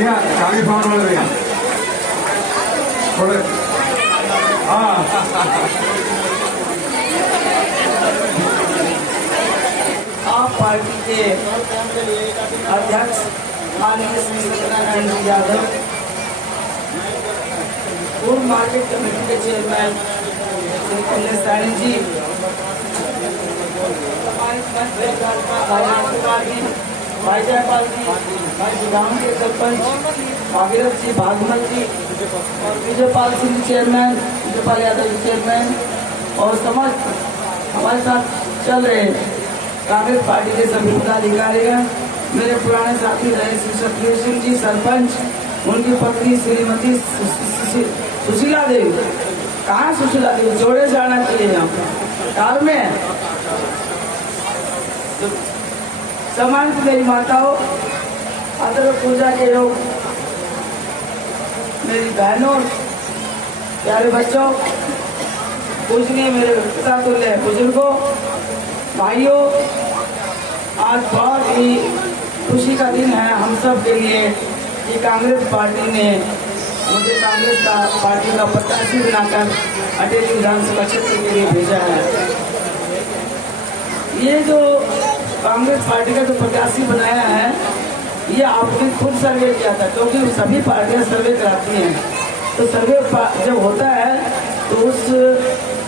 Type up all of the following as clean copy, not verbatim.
भैया काफी फाउंड वाले भैया थोड़े हाँ आप पार्टी के अध्यक्ष माननीय श्री सत्यनारायण यादव, पूर्व मार्केट कमेटी के चेयरमैन श्री कमलेश सैनी जी, भाई जयपाल जी, भाई गांव के सरपंच भागीरथ जी, भागवत जी और विजयपाल सिंह चेयरमैन, विजयपाल यादव जी चेयरमैन और समस्त हमारे साथ चल रहे कांग्रेस पार्टी के सभी पदाधिकारीगण, मेरे पुराने साथी रहे श्री सतवीर सिंह जी सरपंच, उनकी पत्नी श्रीमती सुशीला देवी, कहाँ सुशीला देवी, जोड़े से आना चाहिए यहाँ कार में। सम्मानित मेरी माताओं, आदर पूजा के योग, मेरी बहनों, प्यारे बच्चों, पूजनीय मेरे पिता तुल्य बुजुर्गों, भाइयों, आज बहुत ही खुशी का दिन है हम सब के लिए कि कांग्रेस पार्टी ने मुझे कांग्रेस का पार्टी का प्रत्याशी बनाकर अटेली विधानसभा क्षेत्र के लिए भेजा है। ये जो कांग्रेस पार्टी का जो प्रत्याशी बनाया है, ये आपने खुद सर्वे किया था, क्योंकि सभी पार्टियां सर्वे कराती हैं। तो सर्वे जब होता है तो उस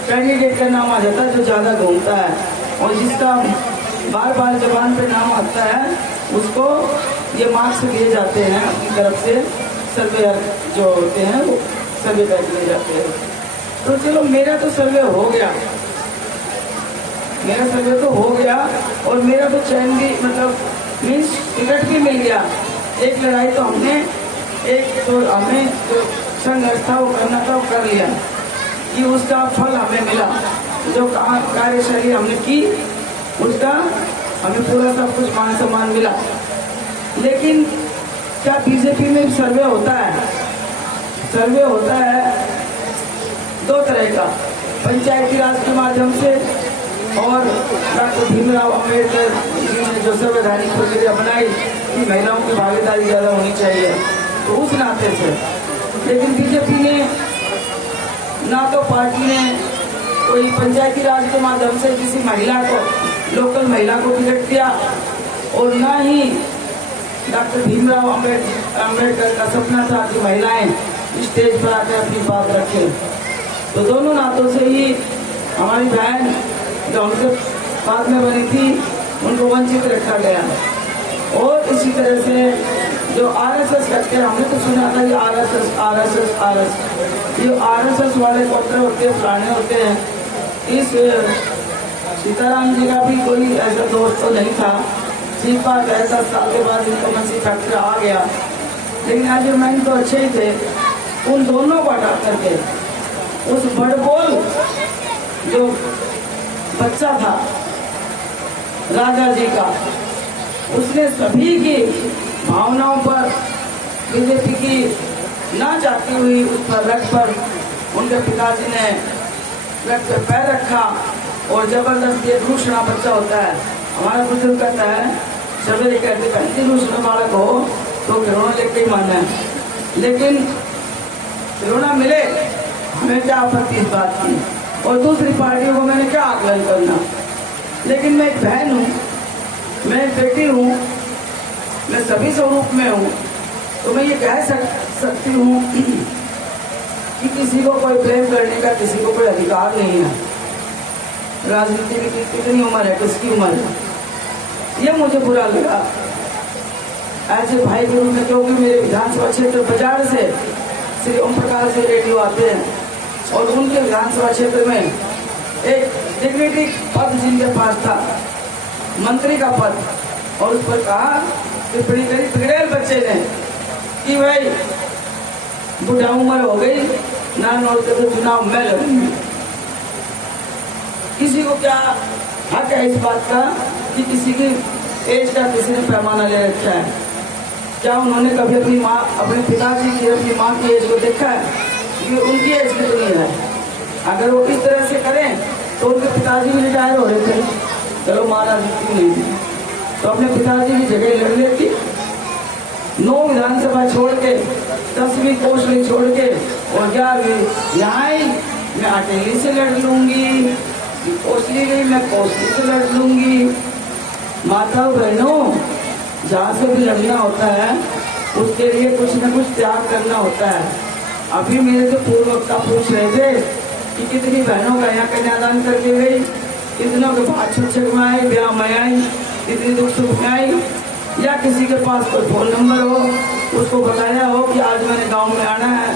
कैंडिडेट का नाम आ जाता है जो ज़्यादा घूमता है, और जिसका बार बार जबान पे नाम आता है उसको ये मार्क्स दिए जाते हैं अपनी तरफ से, सर्वे जो होते हैं वो सर्वे कर दिए जाते हैं। तो चलो मेरा तो सर्वे हो गया, मेरा सर्वे तो हो गया और मेरा तो चयन भी मतलब मीन्स टिकट भी मिल गया। एक लड़ाई तो हमने, एक तो हमें जो संघर्ष था वो करना था वो कर लिया, कि उसका फल हमें मिला, जो कार्यशैली हमने की उसका हमें पूरा सब कुछ मान सम्मान मिला। लेकिन क्या बीजेपी में सर्वे होता है? सर्वे होता है दो तरह का, पंचायती राज के माध्यम से और डॉक्टर भीमराव अम्बेडकर जी ने जो संवैधानिक प्रक्रिया बनाई कि महिलाओं की भागीदारी ज़्यादा होनी चाहिए, तो उस नाते से। लेकिन बीजेपी ने ना तो पार्टी ने कोई पंचायती राज के माध्यम से किसी महिला को, लोकल महिला को टिकट दिया, और ना ही डॉक्टर भीमराव अम्बेडकर का सपना था कि महिलाएं स्टेज पर आकर अपनी बात रखें। तो दोनों नातों से ही हमारी बहन जो हमसे बाद में बनी थी उनको वंचित रखा गया। और इसी तरह से जो आरएसएस करते हैं, हमने तो सुना था कि आरएसएस ये आरएसएस वाले पत्र होते हैं, फलाने होते हैं। इस सीताराम जी का भी कोई ऐसा दोस्त तो नहीं था, ठीक बात है, 10 साल के बाद इनको मसीह फैक्ट्री आ गया, लेकिन आर्ग्यूमेंट तो अच्छे ही थे। उन दोनों को हटा करके उस बड़बोल जो बच्चा था राजा जी का, उसने सभी की भावनाओं पर बीजेपी की ना चाहती हुई उस पर रख पर उनके पिताजी ने रख पर पैर रखा और जबरदस्ती एक रूषणा बच्चा होता है, हमारा बुजुर्ग कहता है, सवेरे कहते पहले रूषणा बालक हो तो खिलौना लेके ही मानना है, लेकिन खिलौना मिले हमें क्या आपत्ति इस बात की, और दूसरी पार्टियों को मैंने क्या आकलन करना। लेकिन मैं एक बहन हूँ, मैं एक बेटी हूँ, मैं सभी स्वरूप में हूँ, तो मैं ये कह सकती हूँ कि किसी को कोई ब्लेम करने का किसी को कोई अधिकार नहीं है। राजनीति की कितनी उम्र है, किसकी उम्र है, ये मुझे बुरा लगा ऐसे भाई के रूप में, क्योंकि मेरे विधानसभा क्षेत्र बाजार से श्री ओम प्रकाश जी रेडियो आते हैं और उनके विधानसभा क्षेत्र में एक डिग्निटी पद जिनके पास था, मंत्री का पद, और उस पर कहा टिप्पणी करी बिगड़ेल बच्चे ने कि भाई बुढ़ा उम्र हो गई ना, नौते तो चुनाव में लड़ूंगी। किसी को क्या हक है इस बात का कि किसी की एज का किसी ने पैमाना ले रखा है? क्या उन्होंने कभी अपनी माँ, अपने पिताजी की, अपनी माँ की एज को देखा है? ये उनकी एज कितनी है? अगर वो इस तरह से करें तो उनके पिताजी भी रिटायर हो रहे थे, चलो माँ राजनीति नहीं थी तो अपने पिताजी की जगह लड़ लेती। 9 विधानसभा छोड़ के 10वीं कोसली छोड़ के और 11वीं यहाँ आई, मैं अटेली से लड़ लूंगी, कोसली गई मैं कोसली से लड़ लूंगी। माता बहनों, जहाँ से भी लड़ना होता है उसके लिए कुछ न कुछ त्याग करना होता है। अभी मेरे से पूर्व वक्ता पूछ रहे थे कि कितनी बहनों का यहाँ कन्यादान करके गई, कितनों के बाद छुच्छक में आई, ब्याह में आई, कितनी दुख सुख में आई, या किसी के पास कोई फोन नंबर हो उसको बताया हो कि आज मैंने गांव में आना है,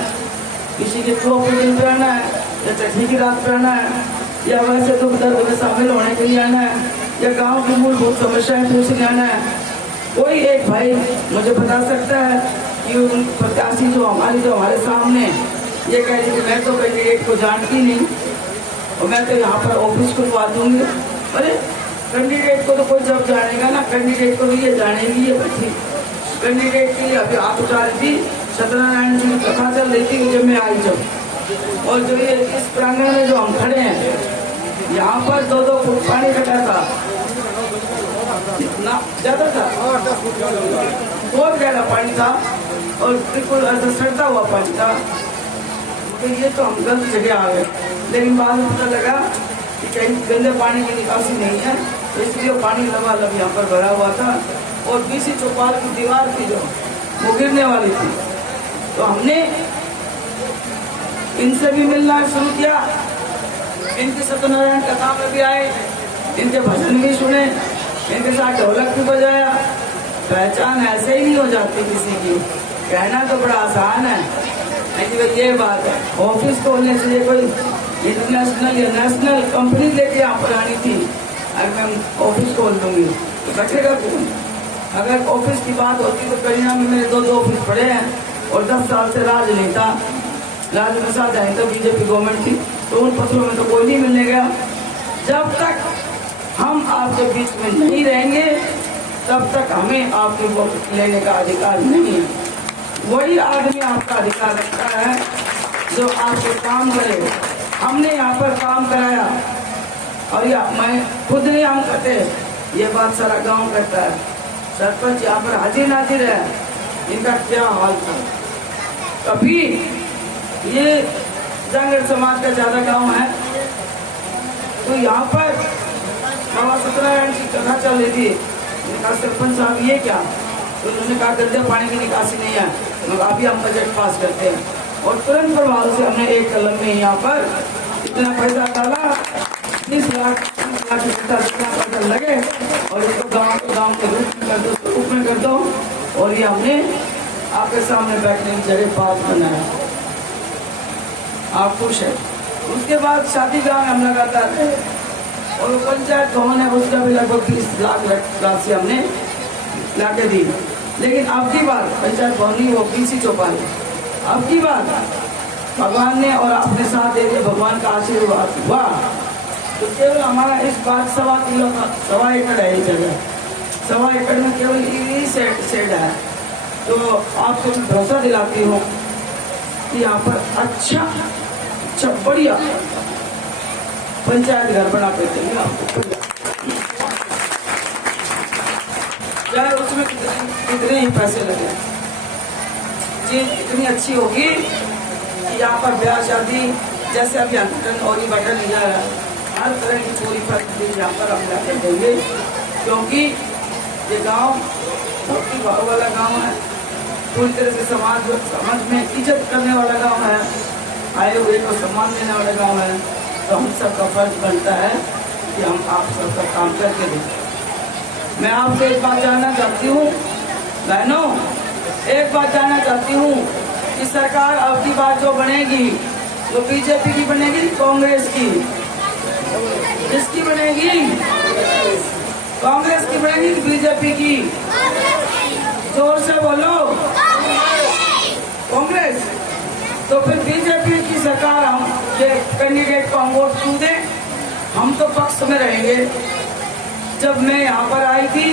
किसी के तो के दिन पे आना है, या चटनी की रात पे आना है, या वैसे दुख दर्द में शामिल होने के लिए आना है, या गांव की मूलभूत समस्याएं पूछने आना है। कोई एक भाई मुझे बता सकता है कि उन प्रत्याशी जो हमारे सामने ये कह रही कि मैं तो कैंडिडेट को जानती नहीं और मैं तो यहाँ पर ऑफिस खुलवा दूंगी। अरे कैंडिडेट को तो कोई जब जानेगा ना, कैंडिडेट को भी ये जानेगी ये बच्ची। कैंडिडेट की अभी आप उठा रही थी, सत्यनारायण जी की कथा चल रही थी जब मैं आई जब, और जो ये इस प्रांगण में जो हम खड़े हैं यहाँ पर 2-2 फुट पानी इकट्ठा था, इतना ज्यादा था, बहुत गहरा पानी था और बिल्कुल ऐसा सड़ता हुआ पानी था। तो ये तो हम गलत जगह आ गए, लेकिन बाद में पता लगा कि कहीं गंदे पानी की निकासी नहीं है, तो इसलिए पानी लबालब यहाँ पर भरा हुआ था और बीसी चौपाल की दीवार थी जो वो गिरने वाली थी। तो हमने इनसे भी मिलना शुरू किया, इनकी सत्यनारायण कथा में भी आए, इनके भजन भी सुने, इनके साथ ढोलक भी बजाया। पहचान ऐसे ही नहीं हो जाती किसी की, कहना तो बड़ा आसान है, लेकिन ये बात है ऑफिस खोलने से ये कोई इंटरनेशनल या नेशनल कंपनी लेके यहाँ पर आनी थी, अगर मैं ऑफिस खोल दूंगी तो बैठेगा कौन? अगर ऑफिस की बात होती तो परिणाम में मेरे 2 ऑफिस पड़े हैं और 10 साल से राज नहीं था, राज में साथ आई तो बीजेपी गवर्नमेंट थी, तो उन पत्रों में तो कोई नहीं मिलने गया। जब तक हम आपके बीच में नहीं रहेंगे तब तक हमें आपके वोट लेने का अधिकार नहीं है। वही आदमी आपका अधिकार रखता है जो आपको काम करे। हमने यहाँ पर काम कराया और मैं खुद नहीं हम करते, ये बात सारा गांव करता है। सरपंच यहाँ पर हाजिर नाजिर है, इनका क्या हाल था। कभी ये जांगड़ समाज का ज्यादा गांव है, तो यहाँ पर बाबा सत्यनारायण की कथा चल रही थी, कहा सरपंच साहब ये क्या, तो उन्होंने कहा गंदे पानी की निकासी नहीं है, तो अभी हम बजट पास करते हैं। और तुरंत प्रभाव से हमने एक कलम में यहाँ पर इतना पैसा डाला, 30 लाख पैसा लगे और इसको गांव के रूप में कर दो और ये हमने आपके सामने बैठने की जगह बात बनाया। आप खुश है। उसके बाद शादी ब्याह में हम लगातार रहे और पंचायत भवन है उसका भी लगभग 30 लाख राशि हमने लाके दी। लेकिन अब की बात पंचायत भवन नहीं, वो बीसी चौपाल। अब की बात भगवान ने और अपने साथ देते भगवान का आशीर्वाद हुआ तो केवल हमारा इस बात 1.25 एकड़ है, ये जगह 1.25 एकड़ में केवल यही शेड है। तो आपको मैं भरोसा दिलाती हूँ कि यहाँ पर अच्छा बढ़िया पंचायत घर बना के देंगे आपको, चाहे उसमें कितने ही पैसे लगे। चीज इतनी अच्छी होगी कि यहाँ पर ब्याह शादी जैसे अभी बटन और ये बटन लिया है, हर तरह की पूरी फैसिलिटी यहाँ पर हम जाके देंगे, क्योंकि ये गांव बहुत ही भाव वाला गांव है, पूरी तरह से समाज में इज्जत करने वाला गांव है, आए हुए को सम्मान देने वाला गांव है। तो हम सबका फर्ज बनता है कि हम आप सबका काम करके दें। मैं आपसे एक बात जानना चाहती हूँ बहनों, एक बात जानना चाहती हूँ कि सरकार अब की बात जो बनेगी वो बीजेपी की बनेगी, कांग्रेस की? किसकी बनेगी? कांग्रेस की बनेगी कि बीजेपी की? जोर से बोलो। कांग्रेस। तो फिर बीजेपी की सरकार हम ये कैंडिडेट को हम वोट क्यों दें? हम तो पक्ष में रहेंगे। जब मैं यहाँ पर आई थी